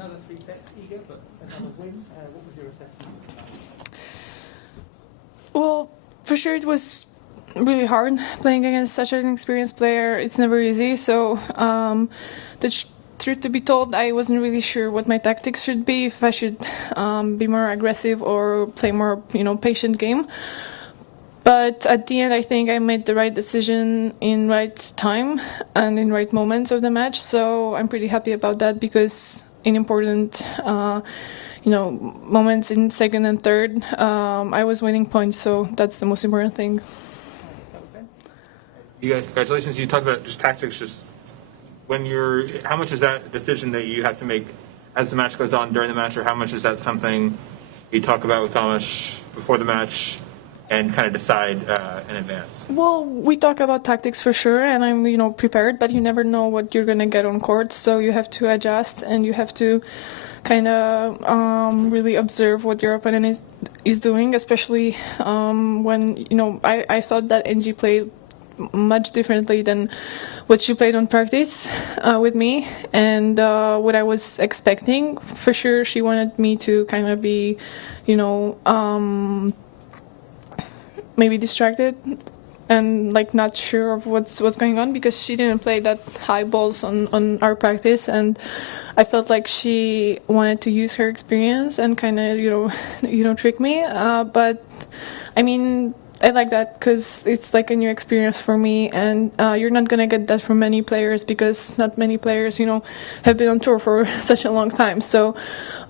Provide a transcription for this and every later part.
Another 3 sets eager, but another win. What was your assessment of that? Well, for sure it was really hard playing against such an experienced player. It's never easy. So truth to be told, I wasn't really sure what my tactics should be, if I should be more aggressive or play more, patient game. But at the end, I think I made the right decision in right time and in right moments of the match. So I'm pretty happy about that, because in important, moments in second and third, I was winning points. So that's the most important thing. You guys, congratulations. You talked about just tactics. Just how much is that decision that you have to make as the match goes on, during the match, or how much is that something you talk about with Tomas before the match and kind of decide in advance? Well, we talk about tactics for sure, and I'm, prepared, but you never know what you're gonna get on court, so you have to adjust and you have to kind of really observe what your opponent is doing, especially when I thought that Angie played much differently than what she played on practice with me, and what I was expecting. For sure, she wanted me to kind of be, maybe distracted and not sure of what's going on, because she didn't play that high balls on our practice, and I felt like she wanted to use her experience and kind of trick me. But I mean, I like that because it's like a new experience for me, and you're not gonna get that from many players, because not many players, have been on tour for such a long time. So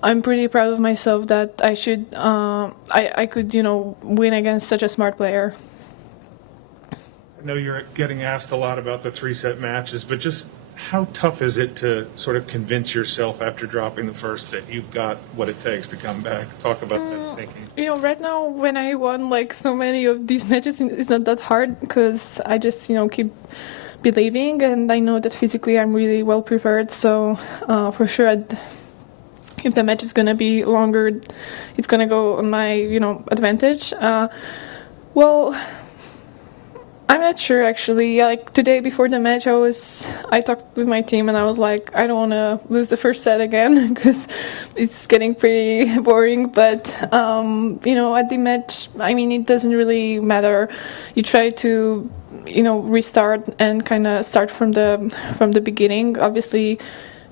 I'm pretty proud of myself that I could, win against such a smart player. I know you're getting asked a lot about the 3-set matches, but just how tough is it to sort of convince yourself after dropping the first that you've got what it takes to come back? Talk about that thinking. Right now, when I won so many of these matches, it's not that hard, because I just keep believing, and I know that physically I'm really well prepared. So for sure, if the match is gonna be longer, it's gonna go on my advantage. Well, I'm not sure actually. Today before the match, I talked with my team and I was like, I don't want to lose the first set again, because it's getting pretty boring. But at the match, it doesn't really matter. You try to restart and kind of start from the beginning. Obviously,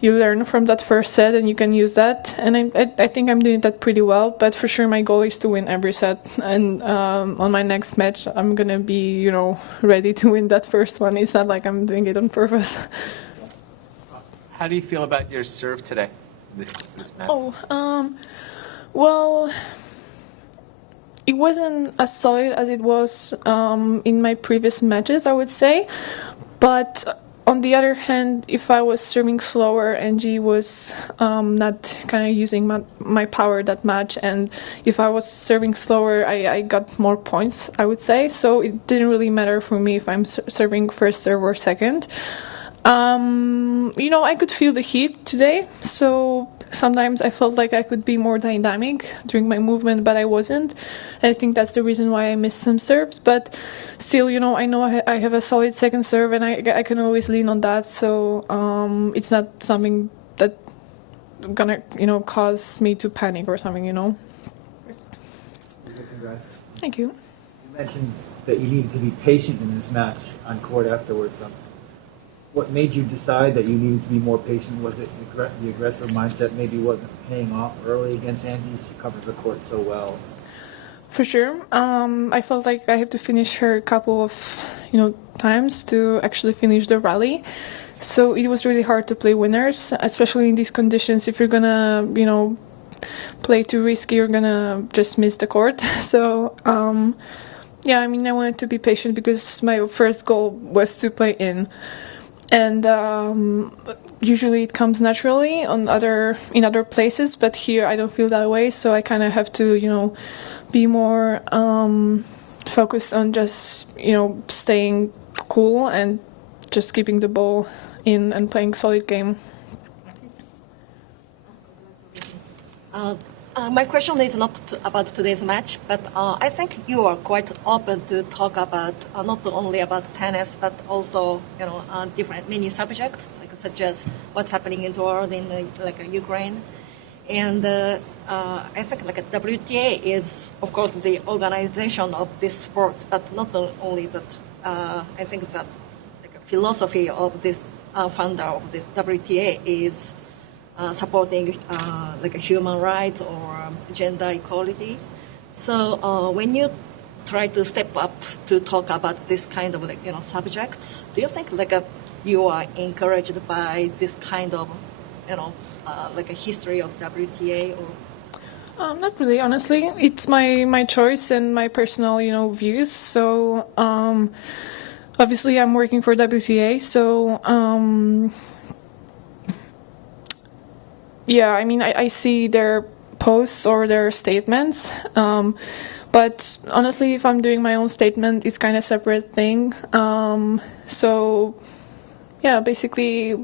you learn from that first set and you can use that, and I think I'm doing that pretty well. But for sure, my goal is to win every set, and on my next match I'm gonna be ready to win that first one. It's not like I'm doing it on purpose. How do you feel about your serve today, this match? Well, it wasn't as solid as it was in my previous matches, I would say, but on the other hand, if I was serving slower, Angie was not kind of using my power that much, and if I was serving slower, I got more points, I would say. So it didn't really matter for me if I'm serving first serve or second. I could feel the heat today, so sometimes I felt like I could be more dynamic during my movement, but I wasn't. And I think that's the reason why I missed some serves. But still, I know I have a solid second serve, and I can always lean on that. So it's not something that gonna, cause me to panic or something, Congrats. Thank you. You mentioned that you needed to be patient in this match on court afterwards. What made you decide that you needed to be more patient? Was it the aggressive mindset maybe wasn't paying off early against Angie? She covered the court so well. For sure. I felt like I have to finish her a couple of, times to actually finish the rally. So it was really hard to play winners, especially in these conditions. If you're gonna, play too risky, you're gonna just miss the court. So, I wanted to be patient because my first goal was to play in. And usually it comes naturally in other places, but here I don't feel that way. So I kind of have to, be more focused on just, staying cool and just keeping the ball in and playing solid game. My question is not about today's match, but I think you are quite open to talk about not only about tennis, but also different many subjects like such as what's happening in the world in Ukraine. And I think like a WTA is, of course, the organization of this sport, but not only that. I think that like a philosophy of this founder of this WTA is supporting like a human rights or gender equality. So when you try to step up to talk about this kind of subjects, do you think you are encouraged by this kind of like a history of WTA or? Not really, honestly. It's my choice and my personal, views. So obviously, I'm working for WTA. So yeah, I mean, I see their posts or their statements. But honestly, if I'm doing my own statement, it's kind of separate thing. So yeah, basically,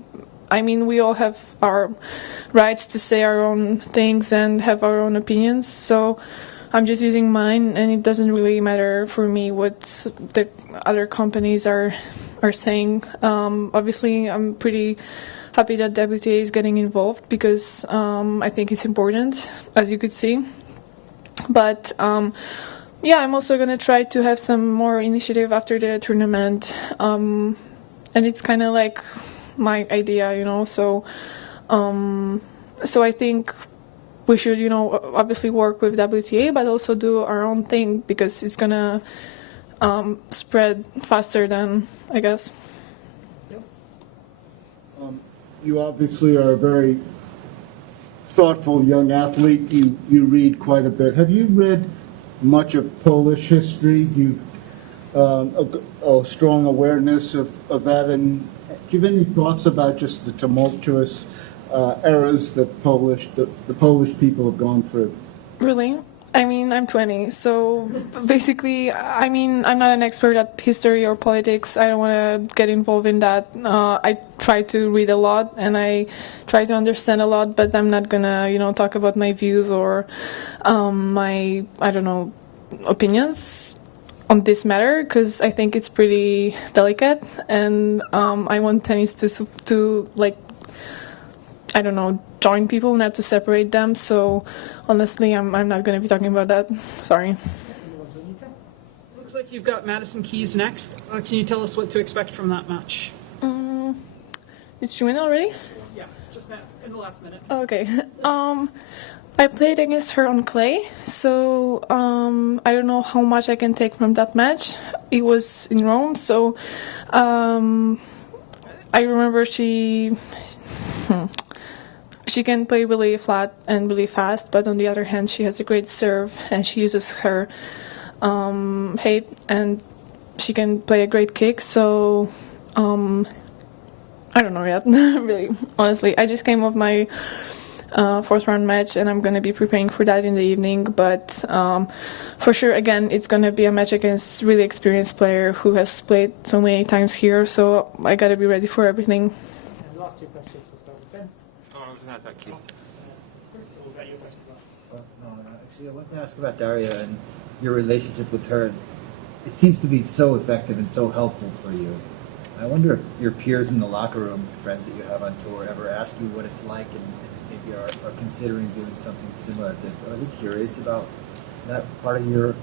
I mean, we all have our rights to say our own things and have our own opinions. So I'm just using mine, and it doesn't really matter for me what the other companies are saying. Obviously, I'm pretty happy that WTA is getting involved because I think it's important, as you could see. But yeah, I'm also gonna try to have some more initiative after the tournament, and it's kind of like my idea, So, so I think we should, obviously work with WTA, but also do our own thing because it's gonna spread faster than I guess. You obviously are a very thoughtful young athlete. You read quite a bit. Have you read much of Polish history? You've a strong awareness of that, and do you have any thoughts about just the tumultuous eras that the Polish people have gone through? Really? I mean, I'm 20, so basically, I mean, I'm not an expert at history or politics. I don't want to get involved in that. I try to read a lot and I try to understand a lot, but I'm not gonna, talk about my views or my, I don't know, opinions on this matter because I think it's pretty delicate, and I want tennis to like, I don't know, join people, not to separate them. So honestly, I'm not going to be talking about that. Sorry. Looks like you've got Madison Keys next. Can you tell us what to expect from that match? Did she win already? Yeah, just now, in the last minute. Okay. I played against her on clay, so I don't know how much I can take from that match. It was in Rome, so I remember she can play really flat and really fast, but on the other hand, she has a great serve and she uses her height, and she can play a great kick. So I don't know yet, really, honestly. I just came off my fourth round match, and I'm going to be preparing for that in the evening. But for sure, again, it's going to be a match against really experienced player who has played so many times here. So I got to be ready for everything. And the last two questions will start with Ben. Oh, I was going to ask that, Keith. Chris, or was that your question? No, actually, I wanted to ask about Daria and your relationship with her. It seems to be so effective and so helpful for you. I wonder if your peers in the locker room, friends that you have on tour, ever ask you what it's like and maybe are considering doing something similar. Are they curious about that part of your...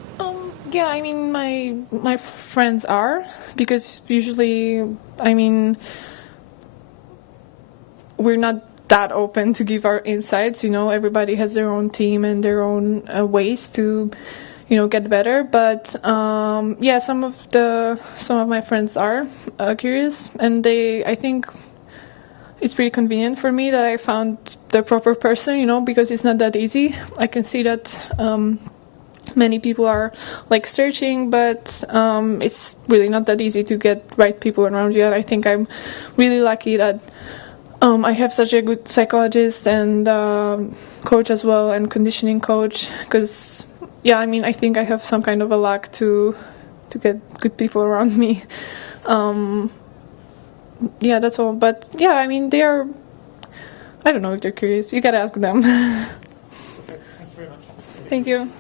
Yeah, I mean, my friends are, because usually, I mean, we're not that open to give our insights. Everybody has their own team and their own ways to, get better. But yeah, some of my friends are curious, and I think it's pretty convenient for me that I found the proper person, because it's not that easy. I can see that many people are like searching, but it's really not that easy to get right people around you. And I think I'm really lucky that I have such a good psychologist and coach as well, and conditioning coach, because yeah, I mean, I think I have some kind of a luck to get good people around me. Yeah, that's all. But yeah, I mean, I don't know if they're curious. You gotta ask them. Okay, thank you very much. Thank you.